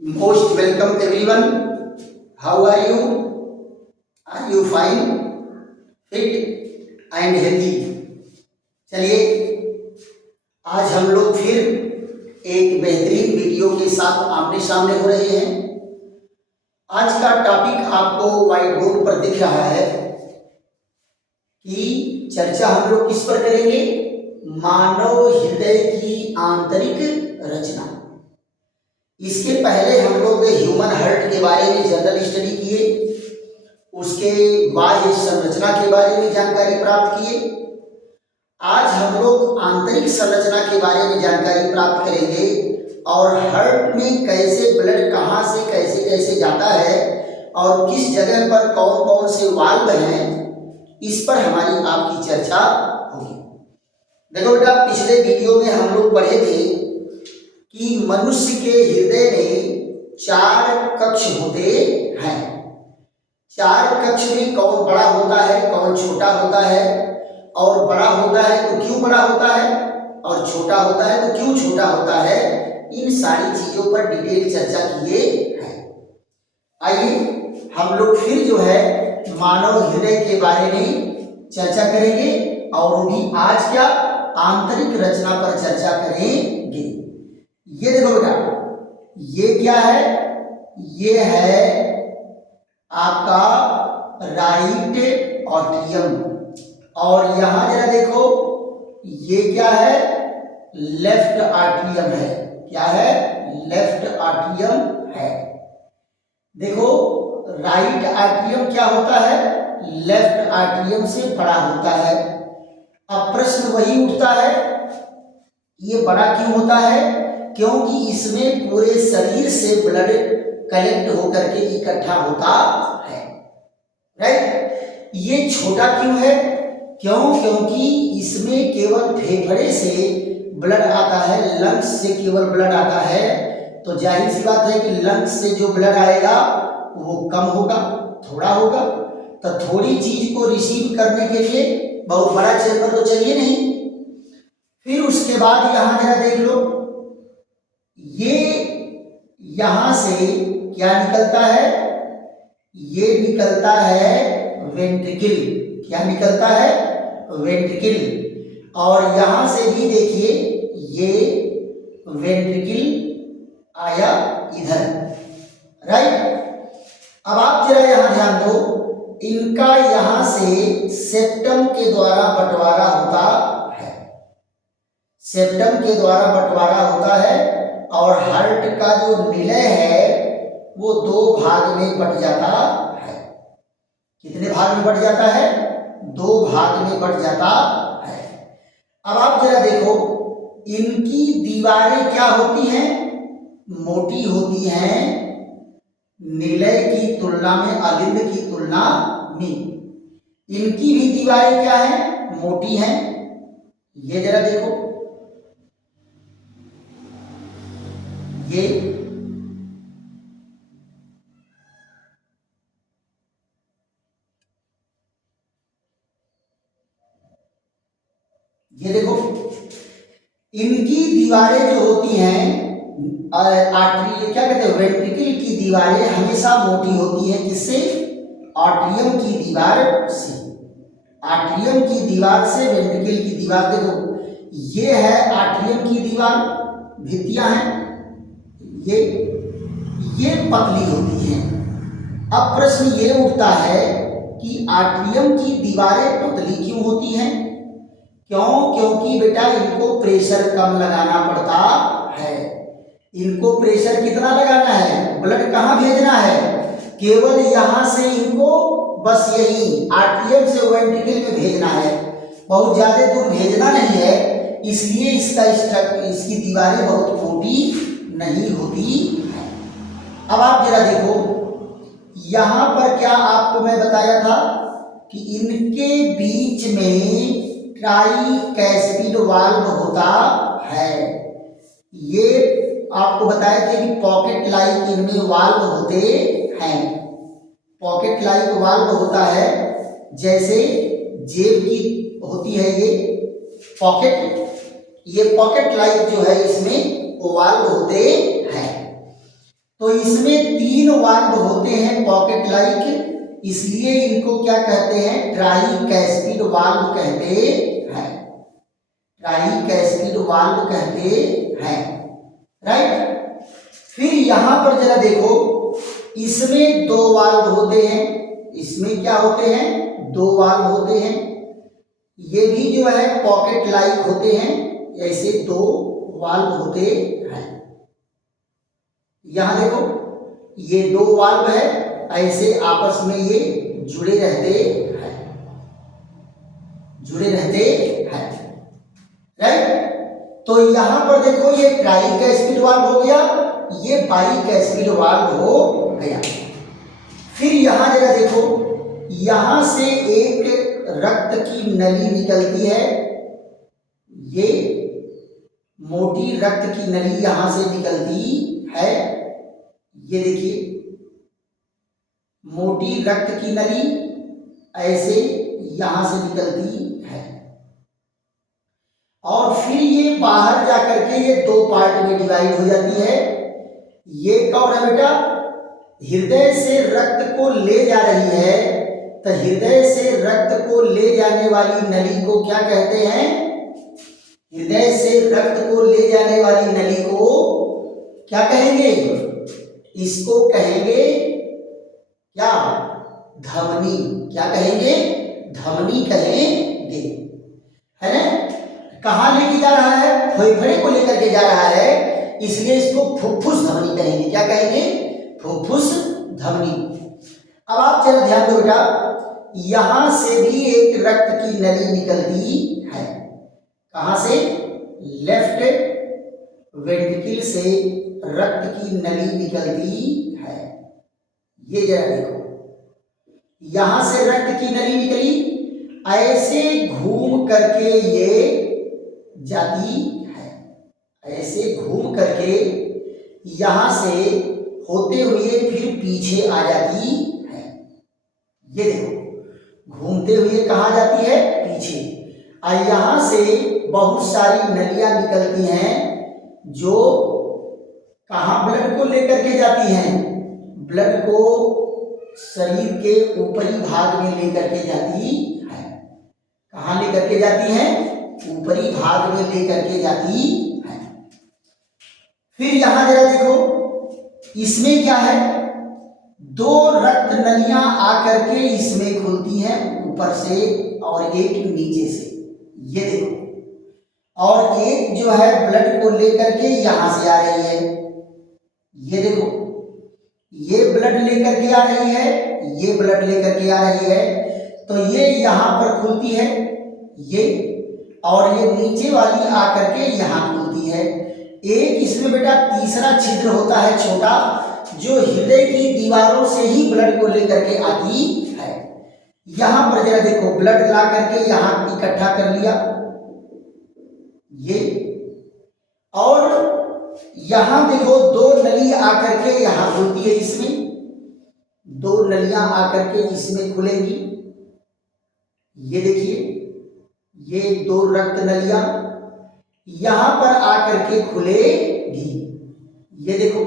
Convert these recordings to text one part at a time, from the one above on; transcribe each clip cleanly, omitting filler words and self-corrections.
Most welcome everyone. How are you? Are you fine, fit and healthy? चलिए आज हम लोग फिर एक बेहतरीन वीडियो के साथ आमने सामने हो रहे हैं। आज का टॉपिक आपको व्हाइट बोर्ड पर दिख रहा है कि चर्चा हम लोग किस पर करेंगे? मानव हृदय की आंतरिक रचना। इसके पहले हम लोग ह्यूमन हार्ट के बारे में जनरल स्टडी किए, उसके बाह्य संरचना के बारे में जानकारी प्राप्त किए। आज हम लोग आंतरिक संरचना के बारे में जानकारी प्राप्त करेंगे और हार्ट में कैसे ब्लड कहाँ से कैसे कैसे जाता है और किस जगह पर कौन कौन से वाल्व हैं, इस पर हमारी आपकी चर्चा होगी। देखो बेटा, पिछले वीडियो में हम लोग पढ़े थे कि मनुष्य के हृदय में 4 कक्ष होते हैं। 4 कक्ष में कौन बड़ा होता है, कौन छोटा होता है, और बड़ा होता है तो क्यों बड़ा होता है और छोटा होता है तो क्यों छोटा होता है, इन सारी चीजों पर डिटेल चर्चा किए हैं। आइए हम लोग फिर जो है मानव हृदय के बारे में चर्चा करेंगे और वो भी आज क्या आंतरिक रचना पर चर्चा करेंगे। ये देखो बेटा, ये क्या है? ये है आपका राइट एट्रियम, और यहां जरा देखो ये क्या है? लेफ्ट एट्रियम है। क्या है? लेफ्ट एट्रियम है। देखो राइट एट्रियम क्या होता है? लेफ्ट एट्रियम से बड़ा होता है। अब प्रश्न वही उठता है, ये बड़ा क्यों होता है? क्योंकि इसमें पूरे शरीर से ब्लड कलेक्ट होकर के इकट्ठा होता है, राइट। ये छोटा क्यों है? क्योंकि इसमें केवल फेफड़े से ब्लड आता है, लंग्स से केवल ब्लड आता है। तो जाहिर सी बात है कि लंग्स से जो ब्लड आएगा वो कम होगा, थोड़ा होगा। तो थोड़ी चीज को रिसीव करने के लिए बहुत बड़ा चैम्बर तो चाहिए नहीं। फिर उसके बाद यहां जरा देख लो, ये यहां से क्या निकलता है? ये निकलता है वेंट्रिकल। क्या निकलता है? वेंट्रिकल। और यहां से भी देखिए ये वेंट्रिकल आया इधर, राइट। अब आप जरा यहां ध्यान दो, इनका यहां से सेप्टम के द्वारा बंटवारा होता है। सेप्टम के द्वारा बंटवारा होता है और हार्ट का जो निलय है वो 2 भाग में बंट जाता है। कितने भाग में बंट जाता है? 2 भाग में बंट जाता है। अब आप जरा देखो, इनकी दीवारें क्या होती हैं? मोटी होती हैं निलय की तुलना में, अलिंद की तुलना में। इनकी भी दीवारें क्या हैं? मोटी हैं। ये जरा देखो, ये देखो, इनकी दीवारें जो होती हैं आर्टरी, क्या कहते हैं, वेंट्रिकल की दीवारें हमेशा मोटी होती है। किससे? आर्ट्रियम की दीवार से। आर्ट्रियम की दीवार से वेंट्रिकल की दीवार। देखो ये है आर्ट्रियम की दीवार, भित्तियां हैं ये पतली होती हैं। अब प्रश्न ये उठता है कि आर्ट्रियम की दीवारें पतली क्यों होती हैं? क्योंकि बेटा इनको प्रेशर कम लगाना पड़ता है। इनको प्रेशर कितना लगाना है? ब्लड कहाँ भेजना है? केवल यहां से इनको बस यही आर्ट्रियम से वेंट्रिकल में भेजना है, बहुत ज्यादा दूर भेजना नहीं है। इसलिए इसकी दीवारें बहुत मोटी नहीं होती है। अब आप जरा देखो, यहां पर क्या आपको मैं बताया था कि इनके बीच में ट्राइकैस्पिड वाल्व होता है। ये आपको बताए थे कि पॉकेट लाइक इनमें वाल्व होते हैं। पॉकेट लाइक वाल्व होता है, जैसे जेब की होती है ये पॉकेट, ये पॉकेट लाइक जो है इसमें वाल्व होते हैं। तो इसमें 3 वाल्व होते हैं पॉकेट लाइक, इसलिए इनको क्या कहते हैं, ट्राइकैस्पिड वाल्व कहते हैं, ट्राइकैस्पिड वाल्व कहते हैं, राइट। फिर यहां पर जरा देखो, इसमें 2 वाल्व होते हैं, इसमें क्या होते हैं, 2 वाल्व होते हैं, ये भी जो है पॉकेट लाइक होते हैं, ऐसे 2 वाल्व होते हैं। यहां देखो ये 2 वाल्व है, ऐसे आपस में ये जुड़े रहते हैं, जुड़े रहते हैं, राइट। तो यहां पर देखो ये ट्राइकैस्पिड वाल्व हो गया, ये बाइकैस्पिड वाल्व हो गया। फिर यहां जरा देखो, यहां से एक रक्त की नली निकलती है, ये मोटी रक्त की नली यहां से निकलती है, ये देखिए मोटी रक्त की नली ऐसे यहां से निकलती है, और फिर ये बाहर जाकर के ये 2 पार्ट में डिवाइड हो जाती है। ये कौन है बेटा, हृदय से रक्त को ले जा रही है, तो हृदय से रक्त को ले जाने वाली नली को क्या कहते हैं, हृदय से रक्त को ले जाने वाली नली को क्या कहेंगे, इसको कहेंगे क्या, धमनी, क्या कहेंगे, धमनी कहेंगे, है ना। कहां लेके जा रहा है, फेफड़े को लेकर के जा रहा है, इसलिए इसको फुफ्फुस धमनी कहेंगे, क्या कहेंगे, फुफ्फुस धमनी। अब आप जरा ध्यान दो बेटा, यहां से भी एक रक्त की नली निकलती है, कहां से, लेफ्ट वेंट्रिकल से रक्त की नली निकलती है, ये जरा देखो, यहां से रक्त की नली निकली, ऐसे घूम करके ये जाती है, ऐसे घूम करके यहां से होते हुए फिर पीछे आ जाती है, ये देखो घूमते हुए कहां जाती है, पीछे। और यहां से बहुत सारी नलियां निकलती हैं जो कहां ब्लड को लेकर के जाती हैं, ब्लड को शरीर के ऊपरी भाग में लेकर के जाती है, कहां लेकर के जाती हैं, ऊपरी भाग में लेकर के जाती है। फिर यहां जरा देखो, इसमें क्या है, 2 रक्त नलियां आकर के इसमें खुलती हैं ऊपर से और एक नीचे से, ये देखो, और एक जो है ब्लड को लेकर के यहां से आ रही है, ये देखो, ये ब्लड लेकर के आ रही है, ये ब्लड लेकर के आ रही है, तो ये यहां पर खुलती है ये, और ये नीचे वाली आकर के यहां खुलती है। एक इसमें बेटा तीसरा छिद्र होता है छोटा, जो हृदय की दीवारों से ही ब्लड को लेकर के आती है। यहां पर जरा देखो, ब्लड ला करके यहां इकट्ठा कर लिया ये, और यहां देखो 2 नली आकर के यहां खुलती है, इसमें 2 नलियां आकर के इसमें खुलेंगी, ये देखिए, ये 2 रक्त नलियां यहां पर आकर के खुलेगी, ये देखो,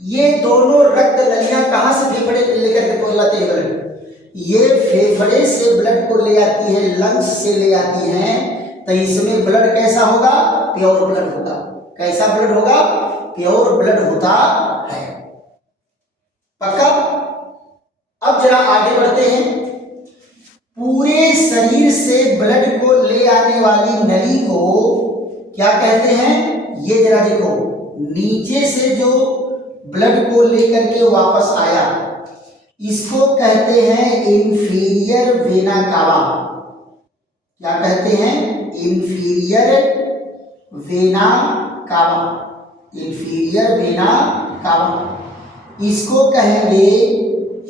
ये दोनों रक्त नलियां कहां से फेफड़े लेकर के पहुंचाते हैं ब्लड, ये फेफड़े से ब्लड को ले आती है, लंग्स से ले आती हैं, तो इसमें ब्लड कैसा होगा, प्योर ब्लड होगा, कैसा ब्लड होगा, प्योर ब्लड होता है, पक्का। अब जरा आगे बढ़ते हैं, पूरे शरीर से ब्लड को ले आने वाली नली को क्या कहते हैं, ये जरा देखो, नीचे से जो ब्लड को लेकर के वापस आया, इसको कहते हैं इंफीरियर वेना कावा, क्या कहते हैं, inferior vena cava, inferior vena cava, इसको कहेंगे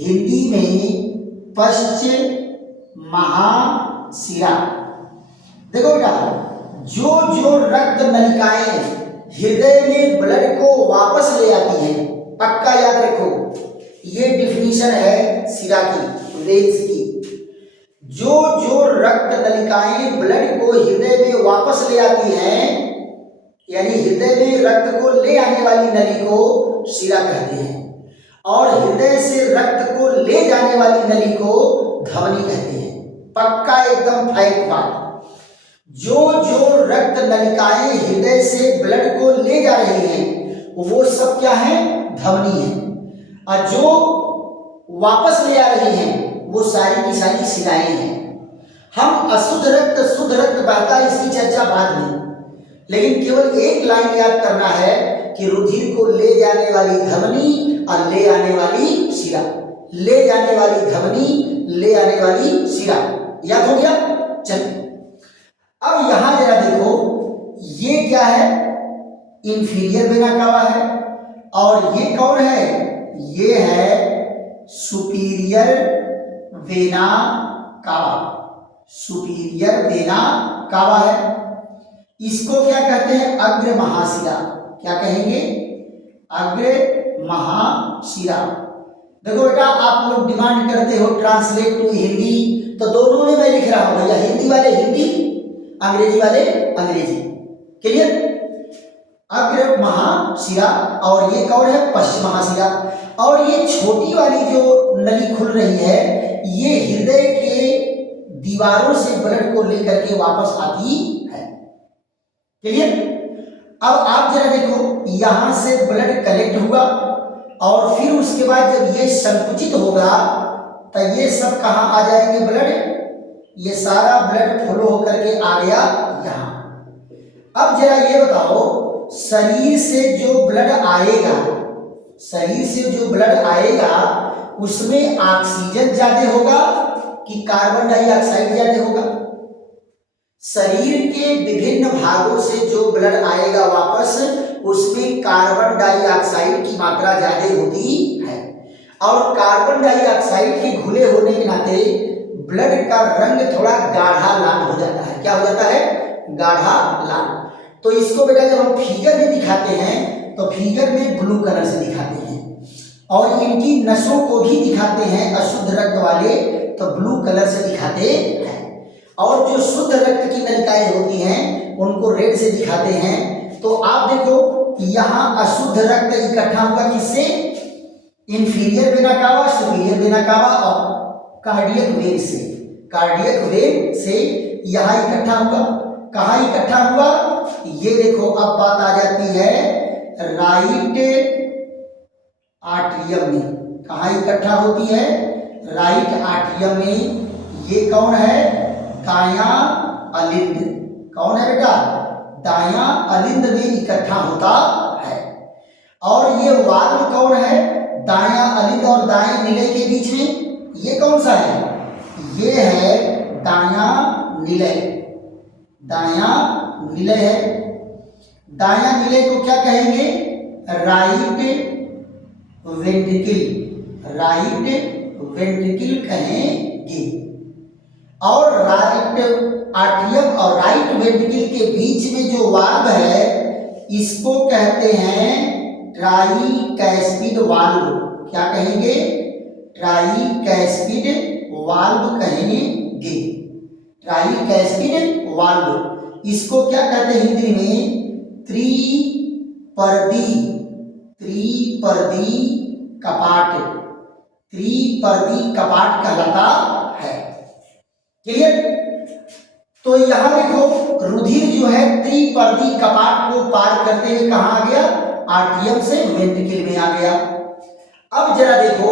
हिंदी में पश्च महाशिरा। देखो बेटा, जो जो रक्त नलिकाएं हृदय में ब्लड को वापस ले आती हैं, पक्का याद रखो, ये डिफिनीशन है शिरा की, वेन्स की, जो जो रक्त नलिकाएं ब्लड को हृदय में वापस ले आती हैं, यानी हृदय में रक्त को ले आने वाली नली को शिरा कहते हैं, और हृदय से रक्त को ले जाने वाली नली को धमनी कहते हैं। पक्का एकदम फैक्ट बात। जो जो रक्त नलिकाएं हृदय से ब्लड को ले जा रही हैं वो सब क्या है? धमनी है, और जो वापस ले आ रही हैं वो सारी की सारी शिराएं हैं। हम अशुद्ध रक्त शुद्ध रक्त बहता है इसकी चर्चा बाद में, लेकिन केवल एक लाइन याद करना है कि रुधिर को ले जाने वाली धमनी और ले आने वाली शिरा, ले जाने वाली धमनी ले आने वाली शिरा, याद हो गया? चलिए अब यहां जरा देखो, ये क्या है? इंफीरियर वेना कावा है, और ये कौन है? ये है superior vena cava. Superior vena cava है। इसको क्या कहते हैं? अग्र महाशिरा। क्या कहेंगे? अग्र महाशिरा। देखो बेटा, आप लोग डिमांड करते हो ट्रांसलेट टू हिंदी, तो दोनों में मैं लिख रहा हूं भैया, हिंदी वाले हिंदी, अंग्रेजी वाले अंग्रेजी। क्लियर? अग्र महाशिरा, और ये कौन है? पश्चिम महाशिरा। और ये छोटी वाली जो नली खुल रही है ये हृदय के दीवारों से ब्लड को लेकर के वापस आती है। क्लियर? अब आप जरा देखो, यहां से ब्लड कलेक्ट हुआ और फिर उसके बाद जब ये संकुचित होगा तो ये सब कहां आ जाएंगे? ब्लड, ये सारा ब्लड फ्लो होकर के आ गया यहां। अब जरा ये बताओ, शरीर से जो ब्लड आएगा, शरीर से जो ब्लड आएगा उसमें ऑक्सीजन ज्यादा होगा कि कार्बन डाइऑक्साइड ज्यादा होगा? शरीर के विभिन्न भागों से जो ब्लड आएगा वापस, उसमें कार्बन डाइऑक्साइड की मात्रा ज्यादा होती है, और कार्बन डाइऑक्साइड के घुले होने के नाते ब्लड का रंग थोड़ा गाढ़ा लाल हो जाता है। क्या हो जाता है? गाढ़ा लाल। तो इसको बेटा जब हम फिगर में दिखाते हैं तो फिगर में ब्लू कलर से दिखाते हैं, और इनकी नसों को भी दिखाते हैं अशुद्ध रक्त वाले तो ब्लू कलर से दिखाते हैं, और जो शुद्ध रक्त की नलिकाएं होती हैं उनको रेड से दिखाते हैं। तो आप देखो यहाँ अशुद्ध रक्त इकट्ठा हुआ किससे? Inferior vena cava, superior vena cava और कार्डियक वेन से। कार्डियक वेन से यहाँ इकट्ठा हुआ। कहाँ इकट्ठा हुआ? ये देखो, अब बात आ जाती है राइट आर्टरियम में। कहाँ इकट्ठा होती है? राइट आर्टरियम में। ये कौन है? दायां अलिंद। कौन है बेटा? दायां अलिंद में इकट्ठा होता है। और ये वाल्व कौन है? दायां अलिंद और दाएं निलय के बीच में। ये कौन सा है? ये है दायां निलय। दायां निलय है। दायां निलय को क्या कहेंगे? Right ventricle. राइट वेंट्रिकल कहेंगे। और राइट आर्टरियम और राइट वेंट्रिकल के बीच में जो वाल्व है इसको कहते हैं ट्राइकैस्पिड वाल्व। क्या कहेंगे? ट्राइकैस्पिड वाल्व कहेंगे। ट्राइकैस्पिड वाल्व। इसको क्या कहते हैं हिंदी में? त्रिपर्दी। त्रिपर्दी कपाट। त्रिपर्दी कपाट कहलाता है। क्लियर? तो यहां देखो, रुधिर जो है त्रिपर्दी कपाट को पार करते हुए कहां आ गया? आर्टरियम से वेंट्रिकल में आ गया। अब जरा देखो,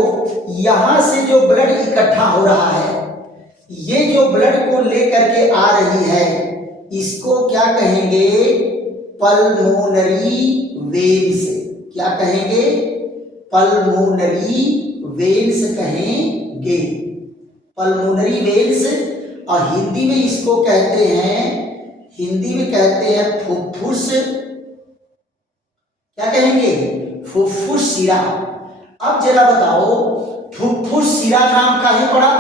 यहां से जो ब्लड इकट्ठा हो रहा है, ये जो ब्लड को लेकर के आ रही है इसको क्या कहेंगे? Pulmonary veins. क्या कहेंगे? पल्मोनरी वेन्स कहेंगे। Pulmonary veins. और हिंदी में इसको कहते हैं, हिंदी में कहते हैं फुफ्फुस। क्या कहेंगे? फुफ्फुस शिरा। अब जरा बताओ, फुफ्फुस शिरा नाम काहे पड़ा?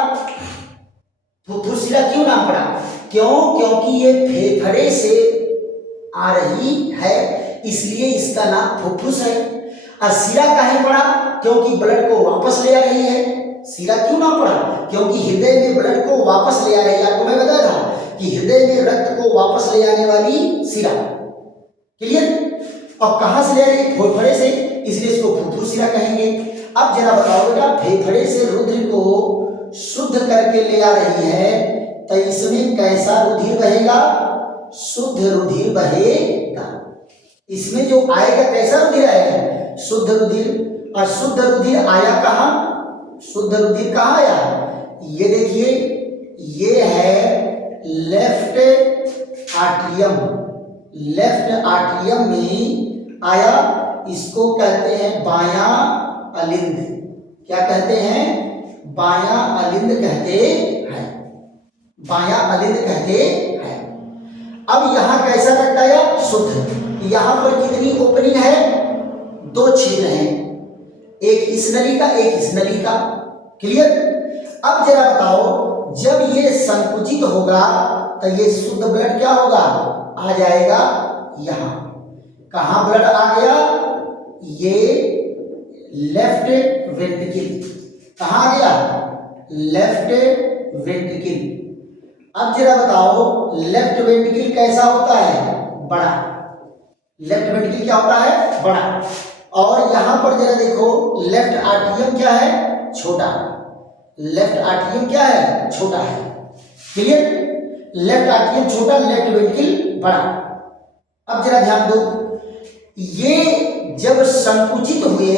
फुफ्फुस शिरा क्यों नाम पड़ा? क्यों? क्योंकि ये फेफड़े से आ रही है, इसलिए इसका नाम फुफ्फुस है। और शिरा काहे पड़ा? क्योंकि ब्लड को वापस ले आ रही है। शिरा क्यों नाम पड़ा? क्योंकि हृदय में ब्लड को वापस ले आ रही है। आपको मैं बताया था कि हृदय में रक्त को वापस ले आने वाली शिरा। क्लियर। और कहां से ले रहे हैं? फेफड़े से, इसलिए इसको फुफ्फुर शिरा कहेंगे। अब जरा बताओ बेटा, फेफड़े से रुधिर को शुद्ध करके ले आ रही है तो इसमें कैसा रुधिर बहेगा? शुद्ध रुधिर बहेगा। इसमें जो आएगा कैसा रुधिर आएगा? शुद्ध रुधिर। और शुद्ध रुधिर आया कहां? शुद्ध रुधिर कहां आया? ये देखिए, ये है लेफ्ट आर्टरियम। लेफ्ट आर्टरियम में आया, इसको कहते हैं बायां अलिंद। क्या कहते हैं? बायां अलिंद कहते हैं। बायां अलिंद कहते हैं। अब यहां कैसा रखता है? शुद्ध। यहां पर कितनी ओपनिंग है? 2 छिद्र हैं, एक इस नली का, एक इस नली का। क्लियर। अब जरा बताओ, जब ये संकुचित होगा तो ये शुद्ध ब्लड क्या होगा? आ जाएगा यहां। कहां ब्लड आ गया? ये लेफ्ट वेंट्रिकल। कहां आ गया? Left ventricle. अब जरा बताओ, लेफ्ट वेंट्रिकल कैसा होता है? बड़ा। लेफ्ट वेंट्रिकल क्या होता है? बड़ा। और यहां पर जरा देखो, लेफ्ट आर्टरियम क्या है? छोटा। लेफ्ट आर्टरियम क्या है? छोटा है। क्लियर। लेफ्ट आर्टरियम छोटा, लेफ्ट वेंट्रिकल बड़ा। अब जरा ध्यान दो, ये जब संकुचित हुए,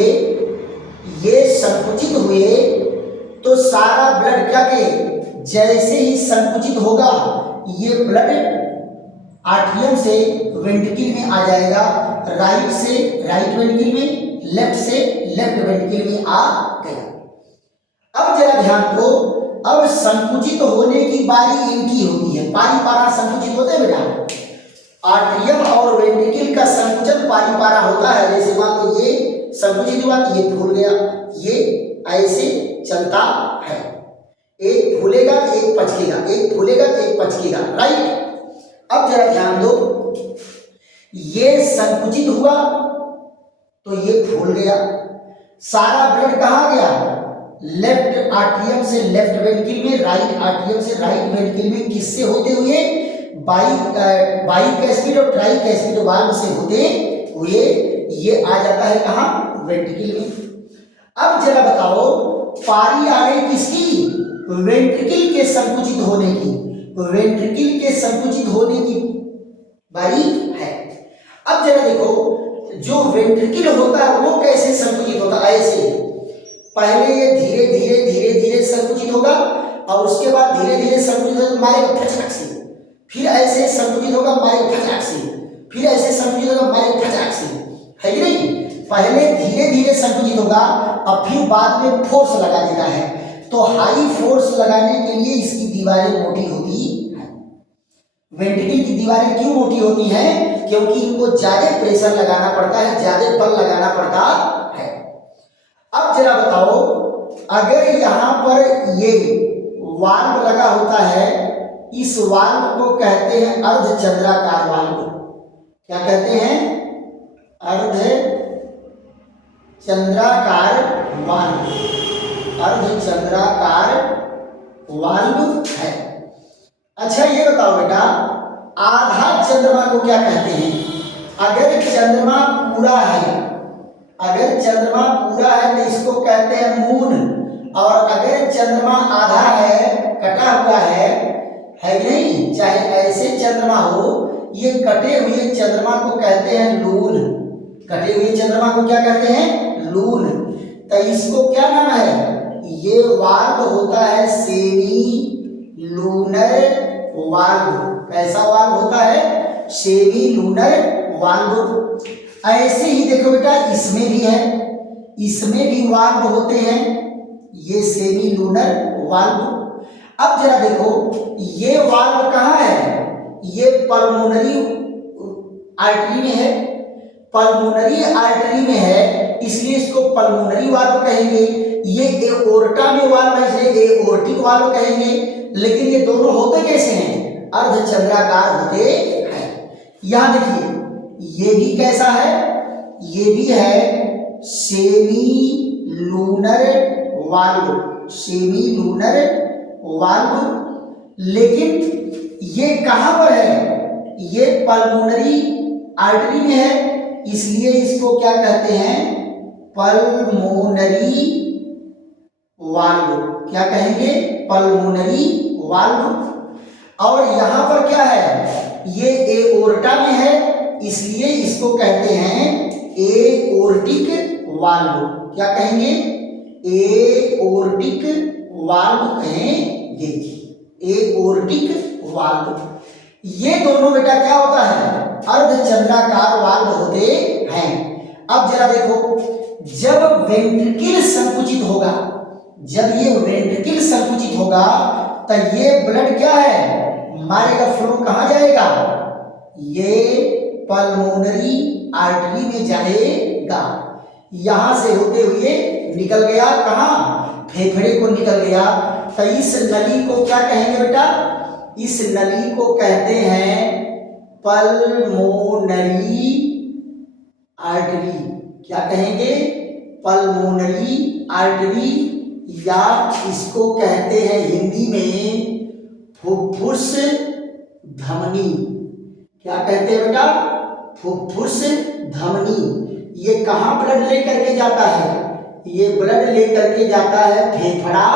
ये संकुचित हुए तो सारा ब्लड क्या के, जैसे ही संकुचित होगा ये ब्लड आर्टरियम से वेंट्रिकल में आ जाएगा, राइट से राइट वेंट्रिकल में, लेफ्ट से लेफ्ट वेंट्रिकल में आ गया। अब जरा ध्यान दो, अब संकुचित होने की बारी इनकी होती है। पारी पारा संकुचित होते हैं बेटा। आर्टरियम और वेंट्रिकल का संकुचन पारी पारा होता है। जैसे मान लो ये संकुचित हुआ तो ये फूल गया, ये ऐसे चलता है। एक फूलेगा तो एक पचकेगा, एक फूलेगा तो एक पचकेगा, राइट। अब जरा ध्यान दो, ये संकुचित हुआ तो ये फूल गया, सारा ब्लड कहां गया? लेफ्ट आर्टरियम से लेफ्ट वेंट्रिकल में, राइट आर्टरियम से राइट वेंट्रिकल में। किससे होते हुए? बाइकैस्पिड और ट्राइकैस्पिड वाल्व से होते हुए ये आ जाता है कहां? वेंट्रिकल में। अब जरा बताओ, पारी आ गई किसकी? वेंट्रिकल के संकुचित होने की। वेंट्रिकल के संकुचित होने की बारी है। अब जरा देखो, जो वेंट्रिकल होता है वो कैसे संकुचित होता है? ऐसे पहले ये धीरे धीरे धीरे धीरे संकुचित होगा और उसके बाद धीरे धीरे संकुचित होगा मारेगा फटाक से, फिर ऐसे संकुचित होगा मारेगा फटाक से, फिर ऐसे संकुचित होगा मारेगा फटाक से, है कि नहीं? पहले धीरे धीरे संकुचित होगा और फिर बाद में फोर्स लगा देता है। तो हाई फोर्स लगाने के लिए इसकी दीवारें मोटी होती है। वेंट्रिकल की दीवारें क्यों मोटी होती हैं? क्योंकि इनको ज्यादा प्रेशर लगाना पड़ता है, ज्यादा बल लगाना पड़ता है। अब जरा बताओ, अगर यहां पर ये वाल्व लगा होता है, इस वाल्व को कहते हैं अर्धचंद्राकार वाल्व। क्या कहते हैं? अर्धचंद्राकार वाल्व। अर्धचंद्राकार वाल्व है। अच्छा ये बताओ बेटा, आधा चंद्रमा को क्या कहते हैं? अगर चंद्रमा पूरा है, अगर चंद्रमा पूरा है तो इसको कहते हैं मून। और अगर चंद्रमा आधा है, कटा हुआ है कि नहीं, चाहे ऐसे चंद्रमा हो, ये कटे हुए चंद्रमा को कहते हैं लून। कटे हुए चंद्रमा को क्या कहते हैं? लून। तो इसको क्या नाम है? ये वाल्व होता है सेमी लूनर वाल्व। कैसा वाल्व होता है? Semi lunar valve. ऐसे ही देखो बेटा, इसमें भी है, इसमें भी वाल्व होते हैं, ये सेमी लूनर वाल्व। अब जरा देखो, ये वाल्व कहाँ है? ये पल्मोनरी आर्टरी में है। पल्मोनरी आर्टरी में है, इसलिए इसको पल्मोनरी वाल्व कहेंगे। ये एओर्टा में वाल्व है, इसलिए एओर्टिक वाल्व कहेंगे। लेकिन ये दोनों होते कैसे हैं? अर्धचंद्राकार होते हैं। यहां देखिए, ये भी कैसा है? ये भी है semi lunar valve. Semi lunar valve. लेकिन ये कहां पर है? ये पल्मोनरी आर्टरी में है, इसलिए इसको क्या कहते हैं, पल्मोनरी वाल्व। क्या कहेंगे, पल्मोनरी वाल्व। और यहां पर क्या है, ये एओर्टा में है, इसलिए इसको कहते हैं एओर्टिक वाल्व। क्या कहेंगे, एओर्टिक वाल्व कहेंगे, एओर्टिक वाल्व। ये दोनों बेटा क्या होता है, अर्धचंद्राकार वाल्व होते हैं। अब जरा देखो, जब वेंट्रिकल संकुचित होगा, जब ये वेंट्रिकल संकुचित होगा तो ये ब्लड क्या है, मारेगा, फ्लो कहां जाएगा, ये पल्मोनरी आर्टरी में जाएगा। यहां से होते हुए निकल गया कहां, फेफड़े को निकल गया। तो इस नली को क्या कहेंगे बेटा, इस नली को कहते हैं पल्मोनरी आर्टरी। क्या कहेंगे, पल्मोनरी आर्टरी, या इसको कहते हैं हिंदी में फुफ्फुस धमनी। क्या कहते हैं बेटा, फुफ्फुस धमनी। ये कहां ब्लड लेकर के जाता है, ये ब्लड लेकर के जाता है फेफड़ा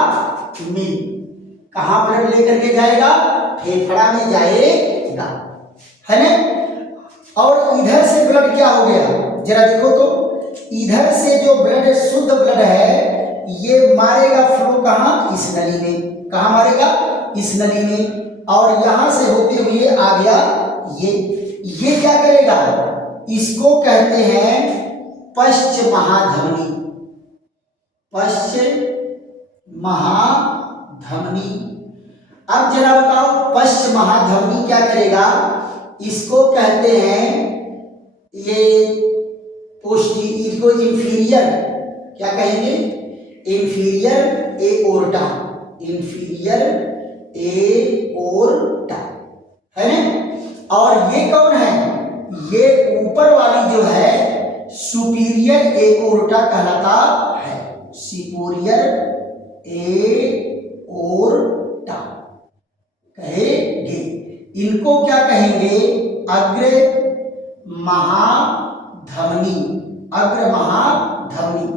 में। कहां ब्लड लेकर के जाएगा, फेफड़ा में जाएगा, है ना। और इधर से ब्लड क्या हो गया, जरा देखो तो, इधर से जो ब्लड शुद्ध ब्लड है ये मारेगा फ्लो कहां, इस नली में। कहां मारेगा, इस नली में। और यहां से होते हुए आ गया ये क्या करेगा, इसको कहते हैं पश्च महाधमनी। पश्च महाधमनी। अब जरा बताओ, पश्च महाधमनी क्या करेगा, इसको कहते हैं ये इसको इंफीरियर, क्या कहेंगे, इंफीरियर एओर्टा। इंफीरियर एओर्टा, है ना। और ये कौन है, ये ऊपर वाली जो है सुपीरियर एओर्टा कहलाता है, सुपीरियर एओर्टा कहेंगे। इनको क्या कहेंगे, अग्र महाधमनी। अग्र महाधमनी।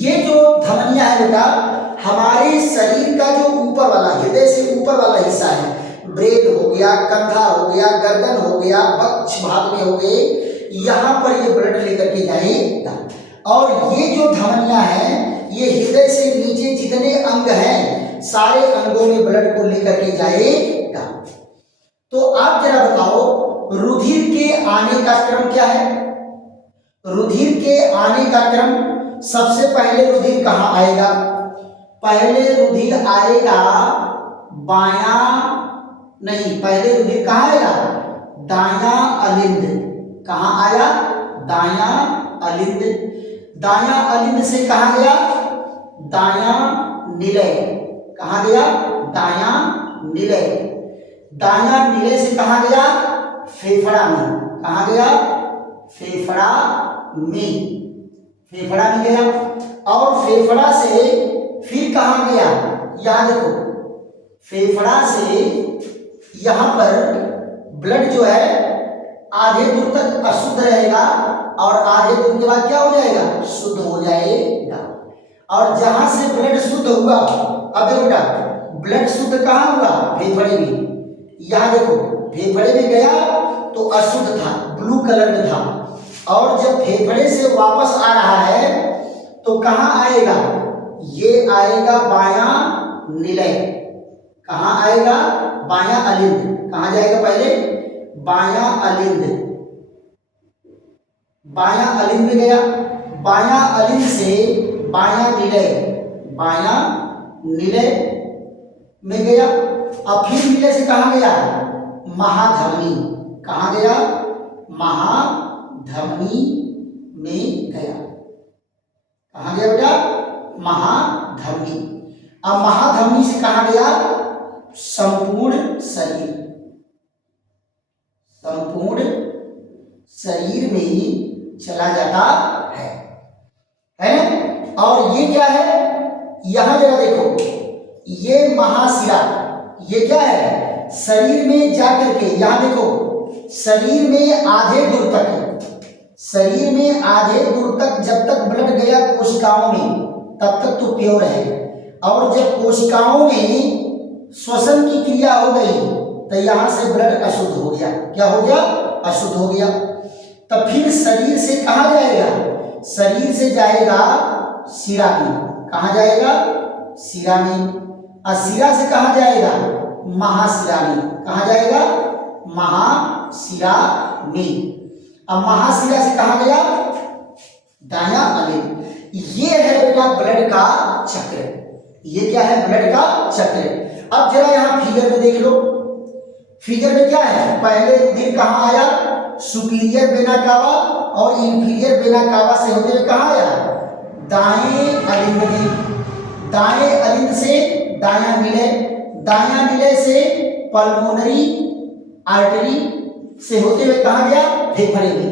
ये जो धमनियां है बेटा, हमारे शरीर का जो ऊपर वाला, हृदय से ऊपर वाला हिस्सा है, ब्रेन हो गया, कंधा हो गया, गर्दन हो गया, वक्ष भाग में हो गए, यहां पर ये ब्लड लेकर के जाएगा। और ये जो धमनियां हैं, ये हृदय से नीचे जितने अंग हैं, सारे अंगों में ब्लड को लेकर के जाएगा। तो आप जरा बताओ, रुधिर के आने का क्रम क्या है। रुधिर के आने का क्रम, सबसे पहले रुधिर कहां आएगा, पहले रुधिर आएगा बायां, नहीं, पहले रुधिर कहां आएगा, दायां अलिंद। कहां आया, दायां अलिंद। दायां अलिंद से कहां गया, दायां निलय। कहां गया, दायां निलय। दायां निलय से कहां गया, फेफड़ा में। कहां गया, फेफड़ा में। फेफड़ा में गया। और फेफड़ा से फिर कहां गया, यहां देखो, फेफड़ा से यहां पर ब्लड जो है आधे दूर तक अशुद्ध रहेगा और आधे दूर के बाद क्या हो जाएगा, शुद्ध हो जाएगा। और जहां से ब्लड शुद्ध हुआ, अब देखो बेटा, ब्लड शुद्ध कहां हुआ, फेफड़े में। यहां देखो, फेफड़े में गया तो अशुद्ध था, ब्लू कलर में था। और जब फेफड़े से वापस आ रहा है तो कहां आएगा, ये आएगा बायां निलय। कहां आएगा, बायां अलिंद। कहां जाएगा, पहले बायां अलिंद। बायां अलिंद में गया, बायां अलिंद से बायां निलय, बायां निलय में गया। अब फिर निलय से कहां गया, महाधमनी। कहां गया, महाधमनी में गया। कहां गया बेटा, महाधमनी। अब महाधमनी से कहां गया, संपूर्ण शरीर। संपूर्ण शरीर में ही चला जाता है ना। और ये क्या है, यहां जरा देखो, ये महाशिरा, ये क्या है, शरीर में जाकर के, यहां देखो, शरीर में आधे दूर तक, शरीर में आधे दूर तक जब तक ब्लड गया कोशिकाओं में तब तक तो प्योर है, और जब कोशिकाओं में श्वसन की क्रिया हो गई तो यहां से ब्लड अशुद्ध हो गया। क्या हो गया? अशुद्ध हो गया। तब फिर शरीर से कहां जाएगा? शरीर से जाएगा शिरा में। कहां जाएगा? शिरा में। और शिरा से कहां जाएगा? महाशिरा में। कहां जाएगा? महाशिरा में। अब महाशिरा से कहां गया? दायां अलिंद। ये है बेटा ब्लड का चक्र। ये क्या है? ब्लड का चक्र। अब जरा यहां फिगर में देख लो। फिगर में क्या है? पहले दिन कहां आया? सुपीरियर वेना कावा और इंफीरियर वेना कावा से होते हुए कहां आया? दाएं अलिंद में। दाएं अलिंद से दायां निलय, दायां निलय से पल्मोनरी आर्टरी से होते हुए कहां गया? फेफड़े में।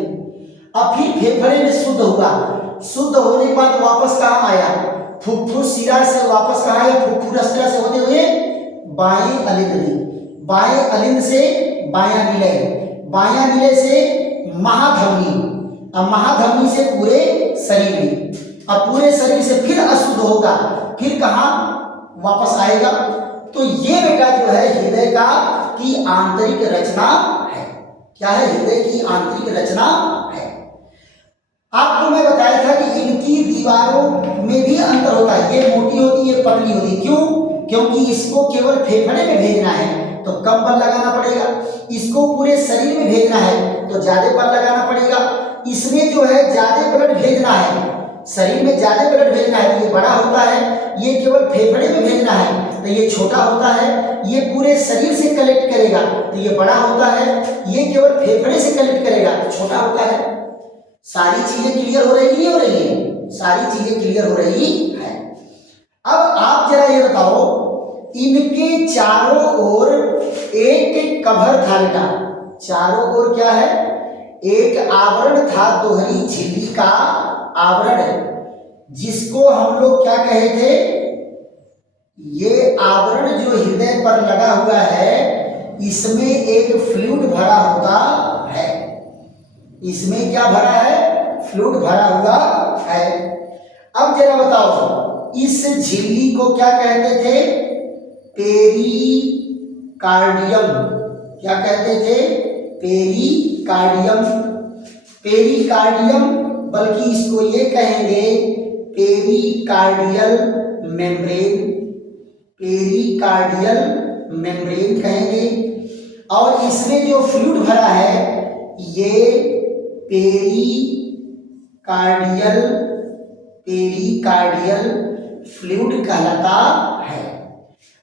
अब फिर फेफड़े में शुद्ध हुआ। शुद्ध होने के बाद वापस कहां आया? फुफ्फुस शिरा से वापस कहां आया? फुफ्फुस शिरा से होते हुए बाएं अलिंद में। बाएं अलिंद से बायां निलय, बायां निलय से महाधमनी, अब महाधमनी से पूरे शरीर में। अब पूरे शरीर से फिर अशुद्ध होगा, फिर कहां वापस आएगा? तो ये बेटा जो है हृदय का की आंतरिक रचना है। क्या है? हृदय की आंतरिक रचना है। आपको मैं बताया था कि इनकी दीवारों में भी अंतर होता है। ये मोटी होती है, पतली होती है। क्यों? क्योंकि इसको केवल फेफड़े में भेजना है तो कम बल लगाना पड़ेगा, इसको पूरे शरीर में भेजना है तो ज्यादा बल लगाना पड़ेगा। इसमें जो है ज्यादा ब्लड भेजना है, शरीर में ज्यादा ब्लड भेजना है तो ये बड़ा होता है। ये केवल फेफड़े में भेजना है तो ये छोटा होता है। ये पूरे शरीर से कलेक्ट करेगा तो ये बड़ा होता है। ये केवल फेफड़े से कलेक्ट करेगा तो छोटा होता है। सारी चीजें क्लियर हो रही नहीं हो रही है? सारी चीजें क्लियर हो रही है। अब आप जरा ये बताओ, इनके चारों ओर एक कवर था बेटा। चारों ओर क्या है? एक आवरण था, दोहरी झिल्ली का आवरण, जिसको हम लोग क्या कहे थे? ये आवरण जो हृदय पर लगा हुआ है, इसमें एक फ्लूइड भरा होता है। इसमें क्या भरा है? फ्लूइड भरा हुआ है। अब जरा बताओ, इस झिल्ली को क्या कहते थे? पेरिकार्डियम। क्या कहते थे? पेरिकार्डियम। पेरिकार्डियम, बल्कि इसको ये कहेंगे पेरिकार्डियल मेम्ब्रेन। पेरिकार्डियल मेम्ब्रेन कहेंगे। और इसमें जो फ्लूइड भरा है ये पेरिकार्डियल फ्लूइड कहलाता है।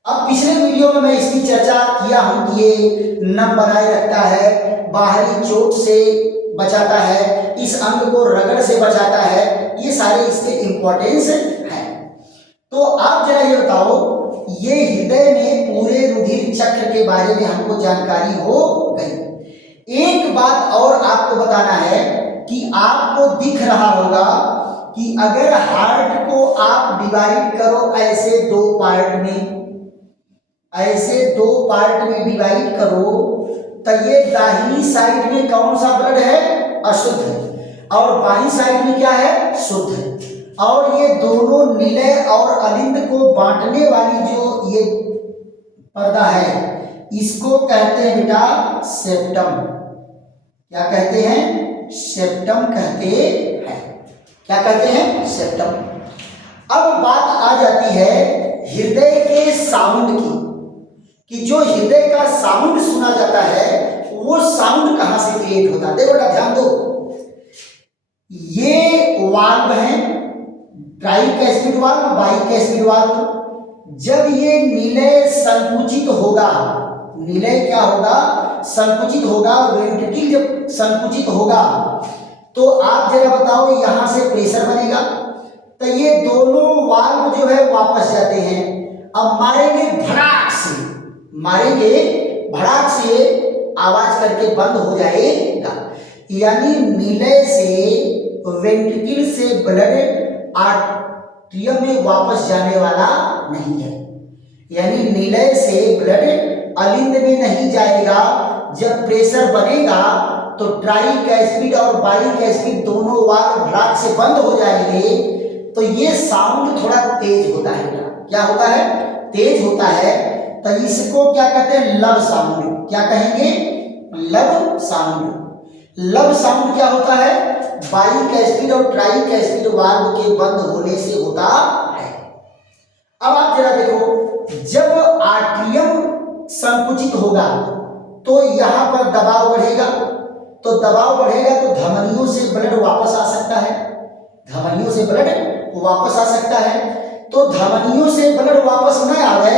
अब पिछले वीडियो में मैं इसकी चर्चा किया हूं कि ये नम बनाए रखता है, बाहरी चोट से बचाता है, इस अंग को रगड़ से बचाता है। ये सारे इसके इंपॉर्टेंस हैं। तो आप जरा ये बताओ, ये हृदय में पूरे रुधिर चक्र के बारे में हमको जानकारी हो गई। एक बात और आपको बताना है कि आपको दिख रहा होगा कि अगर हार्ट को आप डिवाइड करो ऐसे दो पार्ट में, ऐसे दो पार्ट में डिवाइड करो, तो ये दाहिनी साइड में कौन सा ब्लड है? अशुद्ध है, और बाईं साइड में क्या है? शुद्ध है। और ये दोनों निलय और अलिंद को बांटने वाली जो ये पर्दा है, इसको कहते हैं बेटा सेप्टम। क्या कहते हैं? सेप्टम कहते हैं। क्या कहते हैं? सेप्टम। अब बात आ जाती है हृदय के साउंड की, कि जो हृदय का साउंड सुना जाता है वो साउंड कहां से क्रिएट होता है? देखो बेटा ध्यान दो, ये वाल्व है, ट्राइकैस्पिड वाल्व, बाइकैस्पिड वाल्व। जब ये निलय संकुचित होगा, निलय क्या होगा? संकुचित होगा। वेंट्रिकल जब संकुचित होगा तो आप जरा बताओ यहां से प्रेशर बनेगा, तो ये दोनों वाल्व जो है वापस जाते हैं। अब मारेंगे धड़ाक से, मारेंगे भड़ाक से, आवाज करके बंद हो जाएगा। यानी निलय से, वेंट्रिकल से ब्लड आर्टरियम में वापस जाने वाला नहीं है। यानी निलय से ब्लड अलिंद में नहीं जाएगा, जब प्रेशर बनेगा तो ट्राइक एसिड और बाइक एसिड दोनों वाल्व भड़ाक से बंद हो जाएंगे, तो ये साउंड थोड़ा तेज होता है। क्या होता है? तेज होता है। तो इसको क्या कहते हैं? लब साउंड। क्या कहेंगे? लब साउंड। लब साउंड क्या होता है? बाइक एसिड और ट्राइक एसिड वाल्व के बंद होने से होता है। अब आप जरा देखो, जब आर्टरियम संकुचित होगा तो यहां पर दबाव बढ़ेगा, तो दबाव बढ़ेगा तो धमनियों से ब्लड वापस आ सकता है। धमनियों से ब्लड वापस आ सकता है। तो धमनियों से ब्लड वापस न आवे,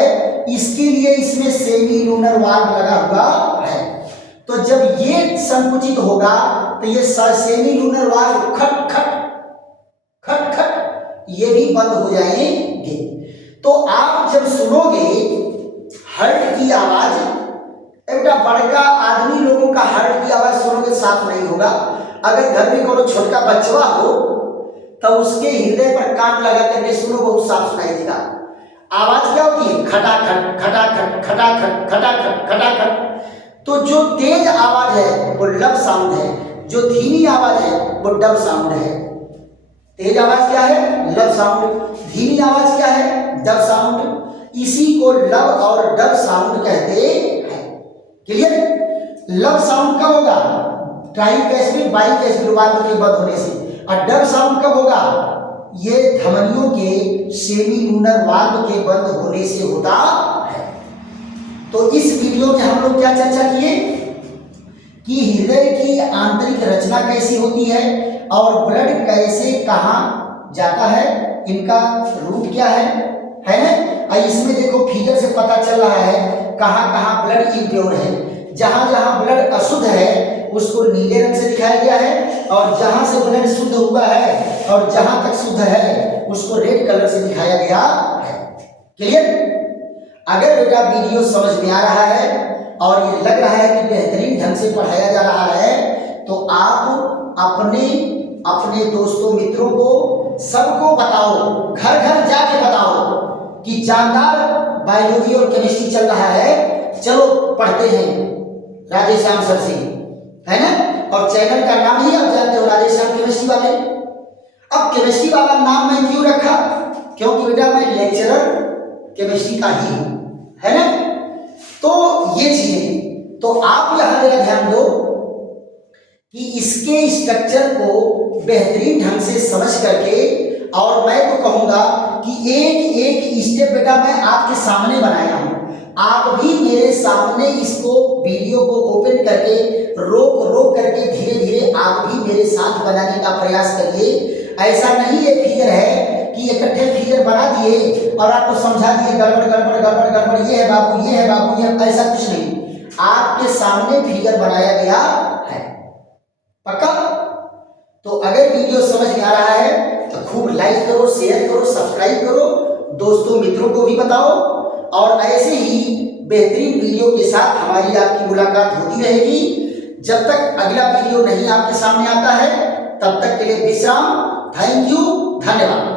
इसके लिए इसमें सेमी लूनर वाल्व लगा हुआ है। तो जब ये संकुचित होगा तो ये सेमी लूनर वाल्व खट खट खट खट ये भी बंद हो जाएंगे। तो आप जब सुनोगे हार्ट की आवाज, एक बड़का आदमी लोगों का हार्ट की आवाज सुनोगे साफ नहीं होगा। अगर घर में कोई छोटा बच्चा हो तो उसके हृदय पर कान लगा करके सुनो, बहुत साफ सुनाई देगा। आवाज क्या होती है? खटाखट खटाखट खटाखट खटाखट खटाखट। तो जो तेज आवाज है वो लब साउंड है, जो धीमी आवाज है वो डब साउंड है। तेज आवाज क्या है? लब साउंड। धीमी आवाज क्या है? Dub sound. इसी को लब और डब साउंड कहते हैं। क्लियर? लब साउंड कब होगा? Tricuspid bicuspid valve के बंद होने से। और डब साउंड कब होगा? ये धमनियों के सेमी लूनर वाल्व के बंद होने से होता है। तो इस वीडियो में हम लोग क्या चर्चा किए कि हृदय की आंतरिक रचना कैसी होती है और ब्लड कैसे कहाँ जाता है, इनका रूट क्या है ना। और इसमें देखो फिगर से पता चल रहा है कहाँ कहाँ ब्लड इम्प्योर है। जहाँ जहाँ ब्लड अशुद्ध है उसको नीले रंग से दिखाया गया है, और जहाँ से ब्लड शुद्ध हुआ है और जहाँ तक शुद्ध है उसको रेड कलर से दिखाया गया है। क्लियर? अगर बेटा वीडियो समझ में आ रहा है और ये लग रहा है कि बेहतरीन ढंग से पढ़ाया जा रहा है, तो आप अपने दोस्तों मित्रों को सबको बताओ, घर घर जाके बताओ कि जानदार बायोलॉजी और केमिस्ट्री चल रहा है, चलो पढ़ते हैं राधेश्याम सर से, है ना। और चैनल का नाम ही आप जानते हो, राधेश्याम केमिस्ट्री वाले। अब केमिस्ट्री वाला नाम मैं क्यों रखा? क्योंकि बेटा मैं लेक्चरर केमिस्ट्री का ही हूं, है ना। तो ये चीजें तो आप यहां जरा ध्यान दो कि इसके स्ट्रक्चर को बेहतरीन ढंग से समझ करके, और मैं तो कहूंगा कि एक एक स्टेप बेटा मैं आपके सामने बनाया हूं, आप भी मेरे सामने इसको वीडियो को ओपन करके रोक रोक करके धीरे धीरे आप भी मेरे साथ बनाने का प्रयास करिए। ऐसा नहीं ये फिगर है कि इकट्ठे फिगर बना दिए और आपको समझा दिए गड़बड़ गड़बड़ गड़बड़ गड़बड़, ये है बाबू, ये है बाबू, ये, ऐसा कुछ नहीं। आपके सामने फिगर बनाया गया है। पक्का? तो अगर वीडियो समझ में आ रहा है तो खूब लाइक करो, शेयर करो, सब्सक्राइब करो, दोस्तों मित्रों को भी बताओ, और ऐसे ही बेहतरीन वीडियो के साथ हमारी आपकी मुलाकात होती रहेगी। जब तक अगला वीडियो नहीं आपके सामने आता है तब तक के लिए विश्राम। थैंक यू, धन्यवाद।